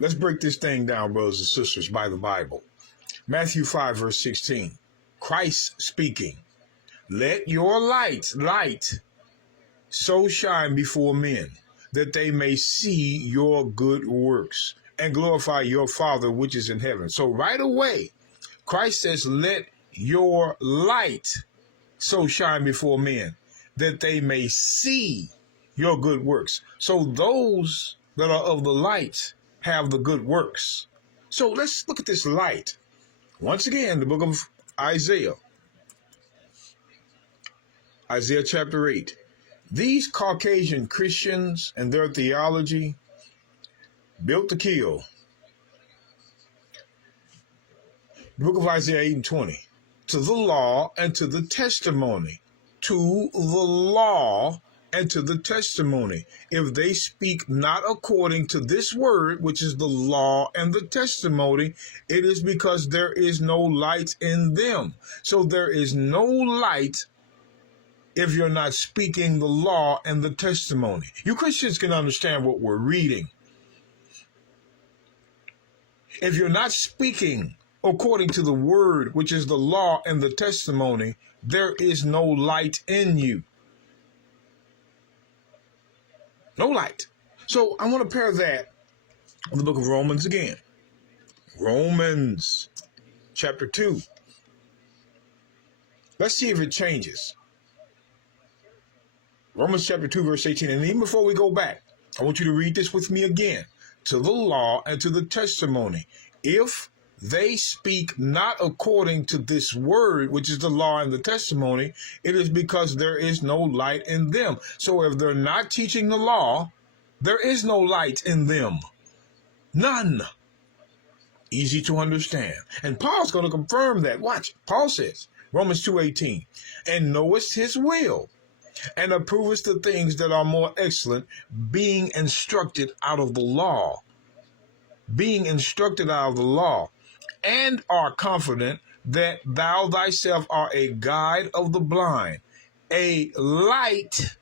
Let's break this thing down, brothers and sisters, by the Bible. Matthew 5, verse 16. Christ speaking. Let your light so shine before men, that they may see your good works and glorify your Father which is in heaven. So right away, Christ says, let your light so shine before men, that they may see your good works. So those that are of the light have the good works. So let's look at this light. Once again, the book of Isaiah. Isaiah chapter 8. These Caucasian Christians and their theology built to kill. The book of Isaiah 8 and 20. To the law and to the testimony. To the law and to the testimony. If they speak not according to this word, which is the law and the testimony, it is because there is no light in them. So there is no light if you're not speaking the law and the testimony. You Christians can understand what we're reading. If you're not speaking according to the word, which is the law and the testimony, there is no light in you. No light. So I want to pair that with the book of Romans again. Romans chapter 2. Let's see if it changes. Romans chapter 2, verse 18. And even before we go back, I want you to read this with me again. To the law and to the testimony. If they speak not according to this word, which is the law and the testimony, it is because there is no light in them. So if they're not teaching the law, there is no light in them. None. Easy to understand. And Paul's going to confirm that. Watch. Paul says, Romans 2:18, and knowest his will, and approvest the things that are more excellent, being instructed out of the law. Being instructed out of the law. And are confident that thou thyself art a guide of the blind, a light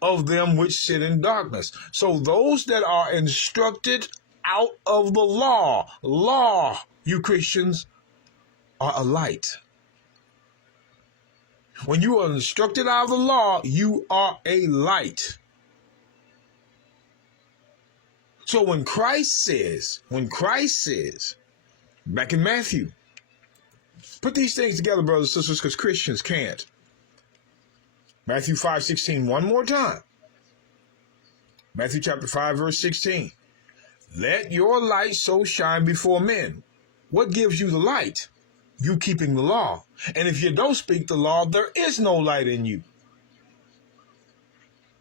of them which sit in darkness. So those that are instructed out of the law, you Christians, are a light. When you are instructed out of the law, you are a light. So when Christ says, back in Matthew, put these things together, brothers and sisters, because Christians can't. Matthew 5:16, one more time. Matthew chapter 5, verse 16. Let your light so shine before men. What gives you the light? You keeping the law. And if you don't speak the law, there is no light in you.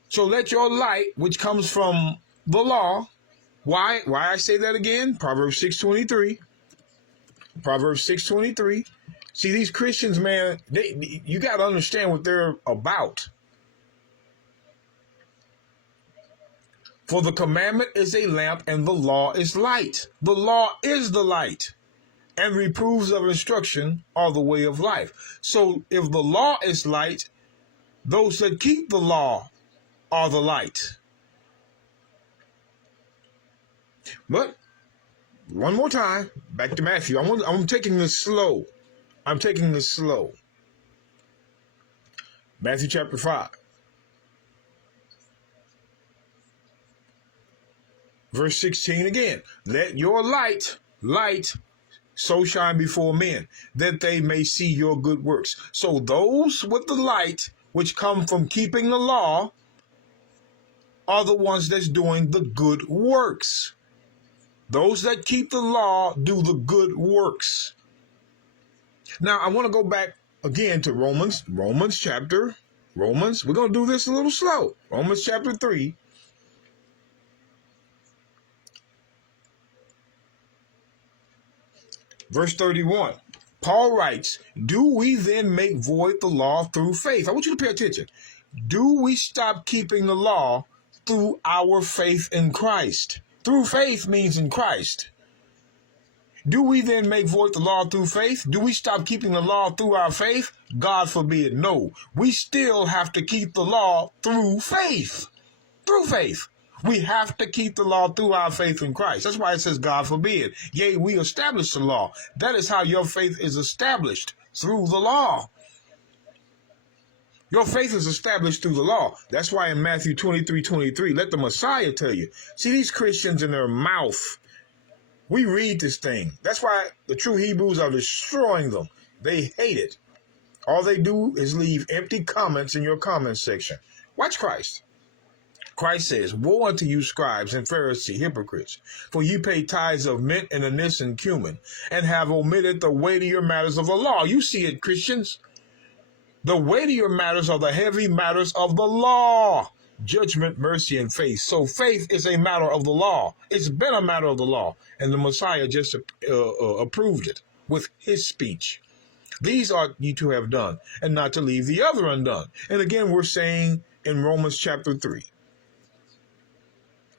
So let your light, which comes from the law, why I say that again? Proverbs 6:23. Proverbs 6:23. See, these Christians, man, you got to understand what they're about. For the commandment is a lamp and the law is light. The law is the light, and reproofs of instruction are the way of life. So if the law is light, those that keep the law are the light. But one more time, back to Matthew. I'm taking this slow. Matthew chapter 5. Verse 16 again. Let your light so shine before men, that they may see your good works. So those with the light, which come from keeping the law, are the ones that's doing the good works. Those that keep the law do the good works. Now, I want to go back again to Romans. We're going to do this a little slow. Romans chapter 3. Verse 31. Paul writes, do we then make void the law through faith? I want you to pay attention. Do we stop keeping the law through our faith in Christ? Through faith means in Christ. Do we then make void the law through faith? Do we stop keeping the law through our faith? God forbid, no. We still have to keep the law through faith. Through faith. We have to keep the law through our faith in Christ. That's why it says, God forbid. Yea, we establish the law. That is how your faith is established, through the law. Your faith is established through the law. That's why in Matthew 23:23, let the Messiah tell you. See, these Christians in their mouth, we read this thing. That's why the true Hebrews are destroying them. They hate it. All they do is leave empty comments in your comment section. Watch Christ. Christ says, woe unto you, scribes and Pharisees, hypocrites, for ye pay tithes of mint and anise and cumin, and have omitted the weightier matters of the law. You see it, Christians. The weightier matters are the heavy matters of the law. Judgment, mercy, and faith. So faith is a matter of the law. It's been a matter of the law. And the Messiah just approved it with his speech. These ought ye to have done, and not to leave the other undone. And again, we're saying in Romans chapter 3.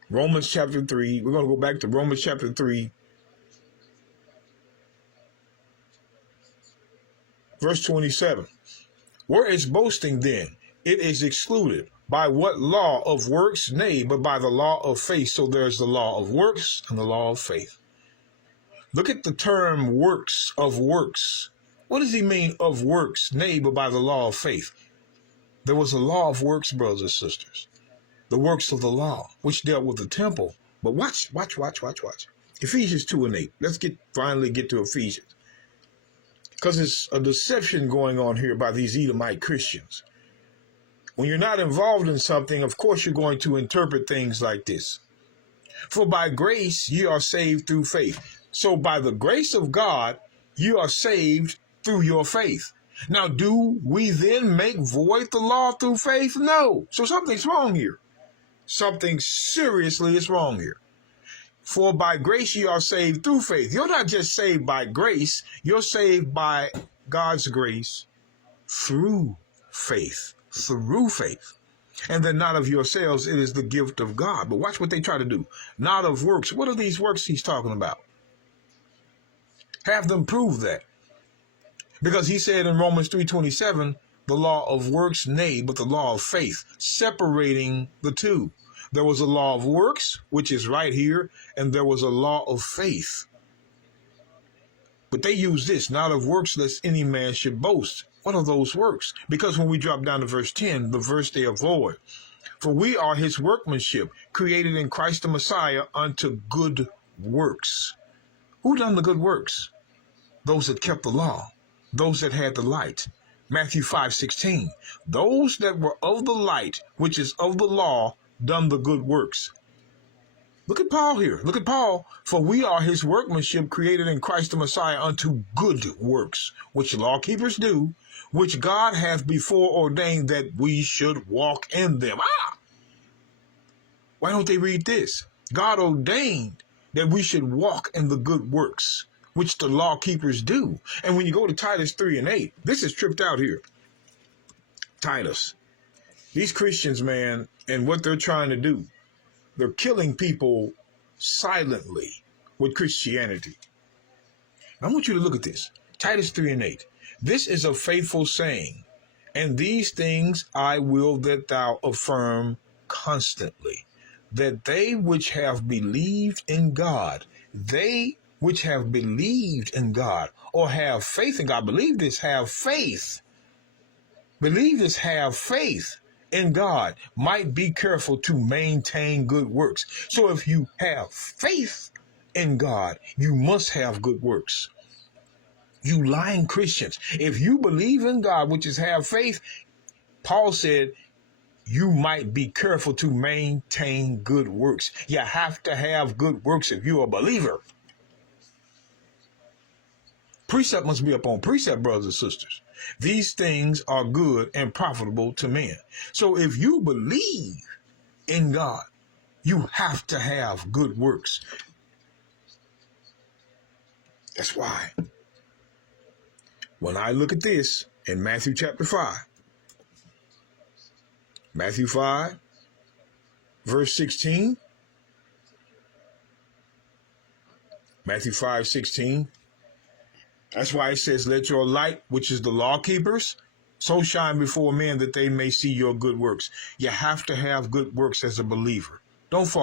Romans chapter 3. We're going to go back to Romans chapter 3. Verse 27. Where is boasting then? It is excluded. By what law of works? Nay, but by the law of faith. So there's the law of works and the law of faith. Look at the term works, of works. What does he mean, of works? Nay, but by the law of faith. There was a law of works, brothers and sisters. The works of the law, which dealt with the temple. But watch. Ephesians 2:8. Let's finally get to Ephesians. Because there's a deception going on here by these Edomite Christians. When you're not involved in something, of course you're going to interpret things like this. For by grace ye are saved through faith. So by the grace of God, you are saved through your faith. Now, do we then make void the law through faith? No. So something's wrong here. Something seriously is wrong here. For by grace ye are saved through faith. You're not just saved by grace. You're saved by God's grace through faith. Through faith. And then not of yourselves, it is the gift of God. But watch what they try to do. Not of works. What are these works he's talking about? Have them prove that. Because he said in Romans 3:27, the law of works, nay, but the law of faith, separating the two. There was a law of works, which is right here, and there was a law of faith. But they use this, not of works, lest any man should boast. What are those works? Because when we drop down to verse 10, the verse they avoid. For we are his workmanship, created in Christ the Messiah unto good works. Who done the good works? Those that kept the law, those that had the light. Matthew 5:16. Those that were of the light, which is of the law, done the good works. Look at Paul here. Look at Paul. For we are his workmanship, created in Christ the Messiah unto good works, which law keepers do, which God hath before ordained that we should walk in them. Why don't they read this? God ordained that we should walk in the good works, which the law keepers do. And when you go to Titus 3:8, this is tripped out here. Titus. These Christians, man, and what they're trying to do, they're killing people silently with Christianity. I want you to look at this. Titus 3:8. This is a faithful saying, and these things I will that thou affirm constantly, that they which have believed in God, they which have believed in God, or have faith in God, believe this, have faith. Believe this, have faith in God, might be careful to maintain good works. So if you have faith in God, you must have good works. You lying Christians, if you believe in God, which is have faith, Paul said, you might be careful to maintain good works. You have to have good works if you're a believer. Precept must be upon precept, brothers and sisters. These things are good and profitable to men. So if you believe in God, you have to have good works. That's why when I look at this in Matthew chapter 5, Matthew 5, verse 16, Matthew 5:16. That's why it says, let your light, which is the law keepers, so shine before men that they may see your good works. You have to have good works as a believer. Don't fall.